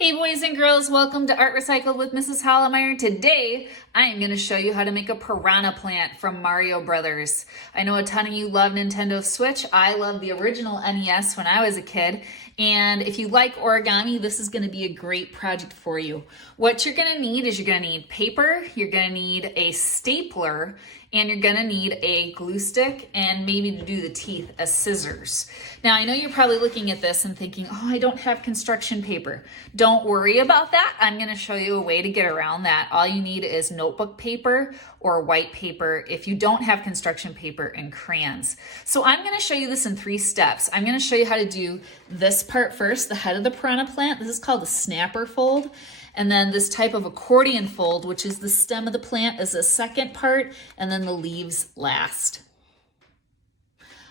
Hey boys and girls, welcome to Art Recycled with Mrs. Hollemeyer. Today, I am going to show you how to make a piranha plant from Mario Brothers. I know a ton of you love Nintendo Switch. I love the original NES when I was a kid. And if you like origami, this is going to be a great project for you. What you're going to need is you're going to need paper, you're going to need a stapler, and you're going to need a glue stick, and maybe to do the teeth, a scissors. Now, I know you're probably looking at this and thinking, oh, I don't have construction paper. Don't worry about that. I'm going to show you a way to get around that. All you need is notebook paper or white paper if you don't have construction paper, and crayons. So I'm going to show you this in 3 steps. I'm going to show you how to do this part first, the head of the piranha plant. This is called the snapper fold. And then this type of accordion fold, which is the stem of the plant, is the second part, and then the leaves last.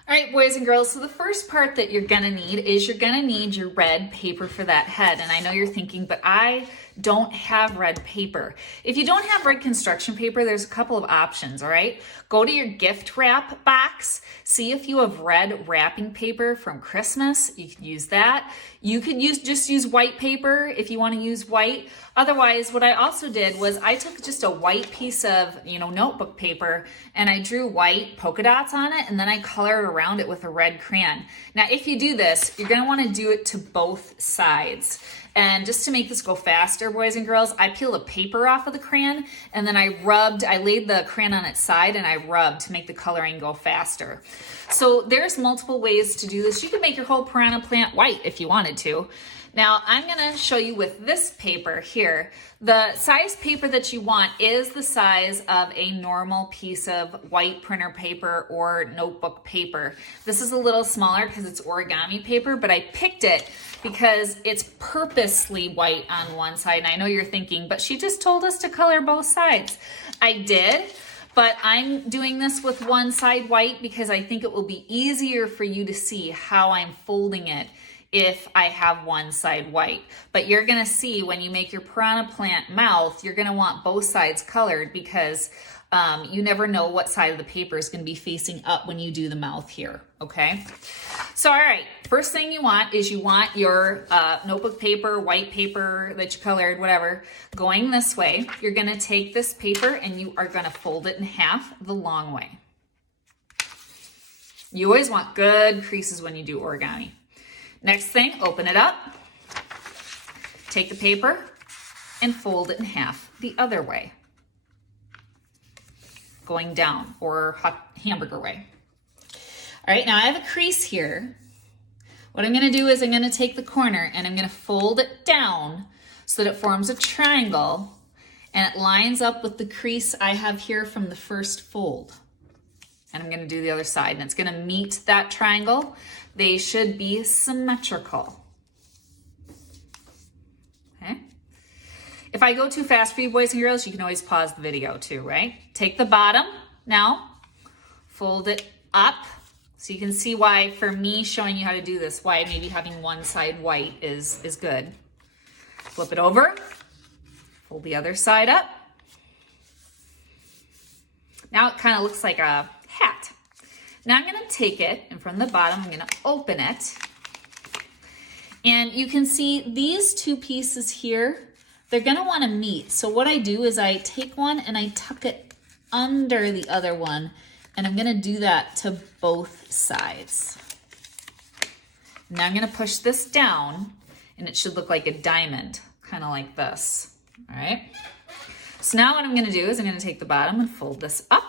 All right, boys and girls, so the first part that you're gonna need is you're gonna need your red paper for that head. And I know you're thinking, but I don't have red paper. If you don't have red construction paper, there's a couple of options, all right? Go to your gift wrap box, see if you have red wrapping paper from Christmas. You can use that. You could just use white paper if you want to use white. Otherwise, what I also did was I took just a white piece of, notebook paper, and I drew white polka dots on it, and then I colored around it with a red crayon. Now, if you do this, you're going to want to do it to both sides. And just to make this go faster, boys and girls, I peeled the paper off of the crayon, and then I laid the crayon on its side, and I rubbed to make the coloring go faster. So there's multiple ways to do this. You can make your whole piranha plant white if you wanted to. Now, I'm going to show you with this paper here. The size paper that you want is the size of a normal piece of white printer paper or notebook paper. This is a little smaller because it's origami paper, but I picked it because it's purposely white on one side. And I know you're thinking, but she just told us to color both sides. I did. But I'm doing this with one side white because I think it will be easier for you to see how I'm folding it if I have one side white. But you're gonna see when you make your piranha plant mouth, you're gonna want both sides colored because you never know what side of the paper is gonna be facing up when you do the mouth here, okay? So, all right, first thing you want is you want your notebook paper, white paper that you colored, whatever, going this way. You're gonna take this paper and you are gonna fold it in half the long way. You always want good creases when you do origami. Next thing, open it up, take the paper and fold it in half the other way, going down, or hamburger way. All right, now I have a crease here. What I'm gonna do is I'm gonna take the corner and I'm gonna fold it down so that it forms a triangle and it lines up with the crease I have here from the first fold. And I'm gonna do the other side, and it's gonna meet that triangle. They should be symmetrical. Okay. If I go too fast for you boys and girls, you can always pause the video too, right? Take the bottom now, fold it up. So you can see why, for me showing you how to do this, why maybe having one side white is good. Flip it over, fold the other side up. Now it kind of looks like a hat. Now I'm going to take it, and from the bottom, I'm going to open it. And you can see these two pieces here, they're going to want to meet. So what I do is I take one and I tuck it under the other one, and I'm going to do that to both sides. Now I'm going to push this down, and it should look like a diamond, kind of like this. All right. So now what I'm going to do is I'm going to take the bottom and fold this up.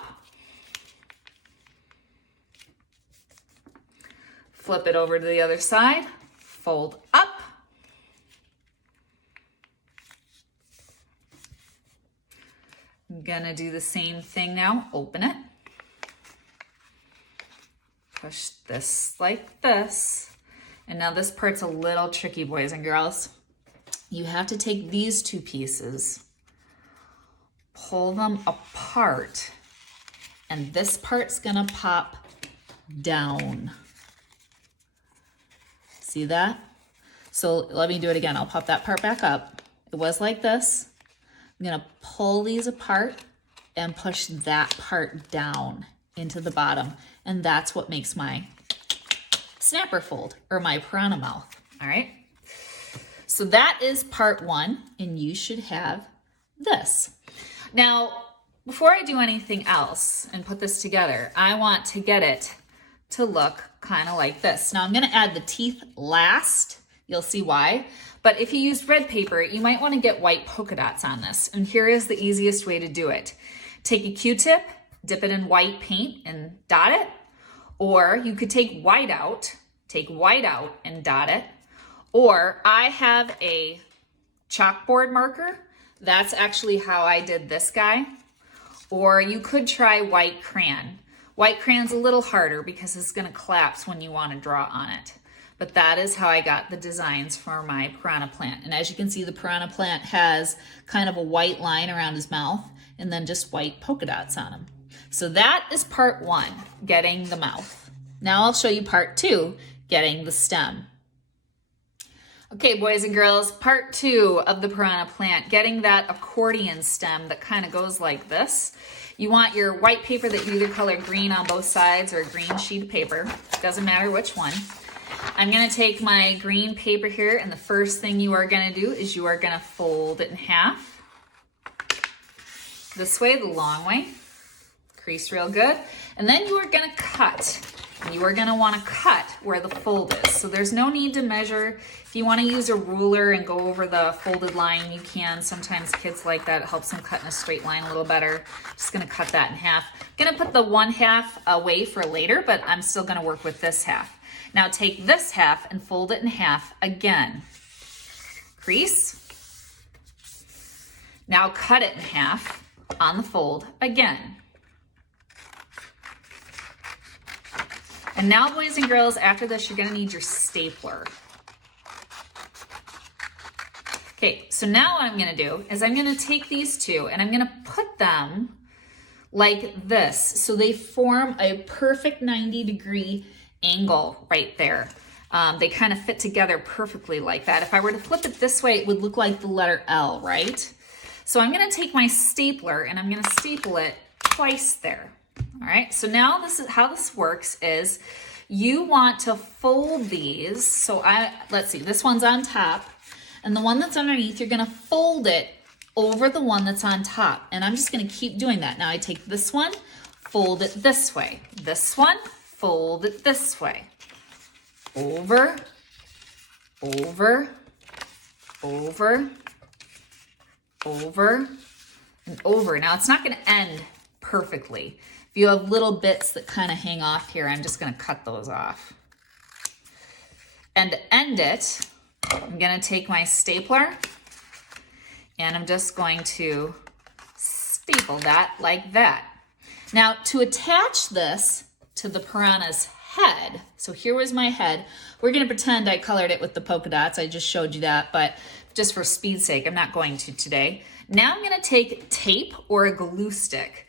Flip it over to the other side, fold up. I'm gonna do the same thing now, open it. Push this like this. And now this part's a little tricky, boys and girls. You have to take these two pieces, pull them apart, and this part's gonna pop down. See that? So let me do it again. I'll pop that part back up. It was like this. I'm gonna pull these apart and push that part down into the bottom. And that's what makes my snapper fold, or my piranha mouth, all right? So that is part one, and you should have this. Now, before I do anything else and put this together, I want to get it to look kind of like this. Now I'm gonna add the teeth last. You'll see why. But if you used red paper, you might want to get white polka dots on this. And here is the easiest way to do it. Take a Q-tip, dip it in white paint and dot it. Or you could take white out and dot it. Or I have a chalkboard marker. That's actually how I did this guy. Or you could try white crayon. White crayon's a little harder because it's gonna collapse when you wanna draw on it. But that is how I got the designs for my piranha plant. And as you can see, the piranha plant has kind of a white line around his mouth and then just white polka dots on him. So that is part one, getting the mouth. Now I'll show you part two, getting the stem. Okay, boys and girls, part two of the piranha plant, getting that accordion stem that kind of goes like this. You want your white paper that you either color green on both sides or a green sheet of paper. Doesn't matter which one. I'm gonna take my green paper here, and the first thing you are gonna do is you are gonna fold it in half. This way, the long way. Crease real good. And then you are gonna cut. And you are gonna wanna cut where the fold is. So there's no need to measure. If you wanna use a ruler and go over the folded line, you can. Sometimes kids like that. It helps them cut in a straight line a little better. Just gonna cut that in half. I'm gonna put the one half away for later, but I'm still gonna work with this half. Now take this half and fold it in half again. Crease. Now cut it in half on the fold again. And now, boys and girls, after this, you're gonna need your stapler. Okay, so now what I'm gonna do is I'm gonna take these two and I'm gonna put them like this. So they form a perfect 90-degree angle right there. They kind of fit together perfectly like that. If I were to flip it this way, it would look like the letter L, right? So I'm gonna take my stapler and I'm gonna staple it twice there. All right, so now this is how this works is you want to fold these. So let's see, this one's on top and the one that's underneath, you're gonna fold it over the one that's on top. And I'm just gonna keep doing that. Now I take this one, fold it this way. This one, fold it this way. Over, over, over, over, and over. Now it's not gonna end perfectly. If you have little bits that kind of hang off here, I'm just gonna cut those off. And to end it, I'm gonna take my stapler and I'm just going to staple that like that. Now to attach this to the piranha's head, so here was my head. We're gonna pretend I colored it with the polka dots. I just showed you that, but just for speed's sake, I'm not going to today. Now I'm gonna take tape or a glue stick.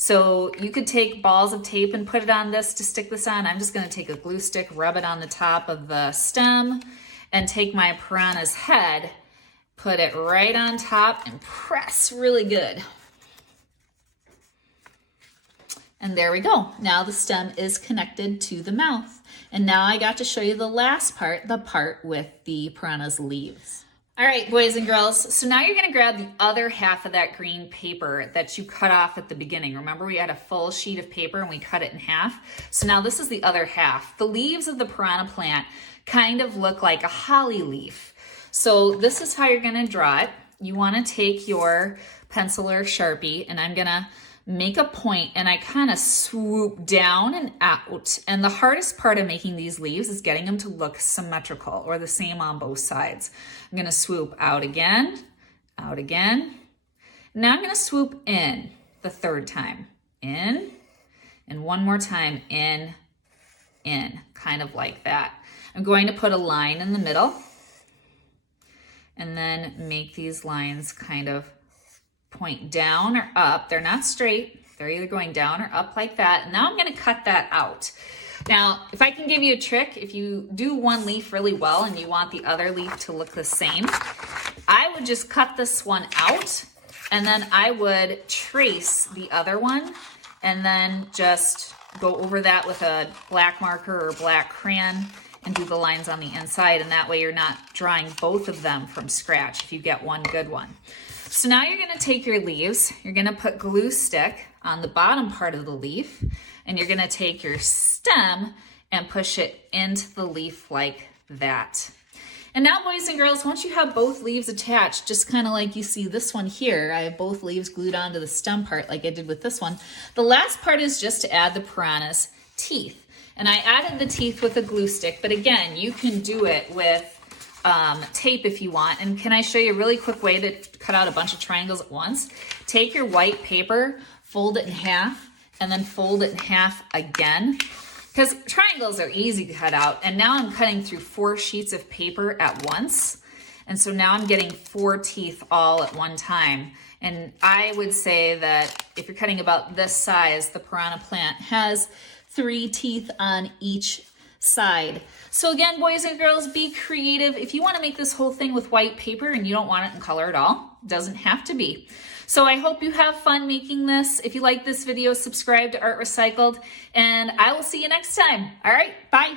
So you could take balls of tape and put it on this to stick this on. I'm just gonna take a glue stick, rub it on the top of the stem, and take my piranha's head, put it right on top, and press really good. And there we go. Now the stem is connected to the mouth. And now I got to show you the last part, the part with the piranha's leaves. All right, boys and girls, so now you're gonna grab the other half of that green paper that you cut off at the beginning. Remember we had a full sheet of paper and we cut it in half? So now this is the other half. The leaves of the piranha plant kind of look like a holly leaf. So this is how you're gonna draw it. You wanna take your pencil or Sharpie, and I'm gonna make a point and I kind of swoop down and out. And the hardest part of making these leaves is getting them to look symmetrical or the same on both sides. I'm gonna swoop out again. Now I'm gonna swoop in the third time. In, and one more time, in, kind of like that. I'm going to put a line in the middle and then make these lines kind of point down or up. They're not straight. They're either going down or up like that. And now I'm gonna cut that out. Now, if I can give you a trick, if you do one leaf really well and you want the other leaf to look the same, I would just cut this one out and then I would trace the other one and then just go over that with a black marker or black crayon and do the lines on the inside, and that way you're not drawing both of them from scratch if you get one good one. So now you're gonna take your leaves, you're gonna put glue stick on the bottom part of the leaf, and you're gonna take your stem and push it into the leaf like that. And now, boys and girls, once you have both leaves attached, just kind of like you see this one here, I have both leaves glued onto the stem part like I did with this one. The last part is just to add the piranha's teeth. And I added the teeth with a glue stick, but again, you can do it with tape if you want. And can I show you a really quick way to cut out a bunch of triangles at once? Take your white paper, fold it in half, and then fold it in half again. Because triangles are easy to cut out, and now I'm cutting through 4 sheets of paper at once. And so now I'm getting 4 teeth all at one time. And I would say that if you're cutting about this size, the piranha plant has 3 teeth on each side. So again, boys and girls, be creative. If you want to make this whole thing with white paper and you don't want it in color at all, it doesn't have to be. So I hope you have fun making this. If you like this video, subscribe to Art Recycled, and I will see you next time. All right, bye.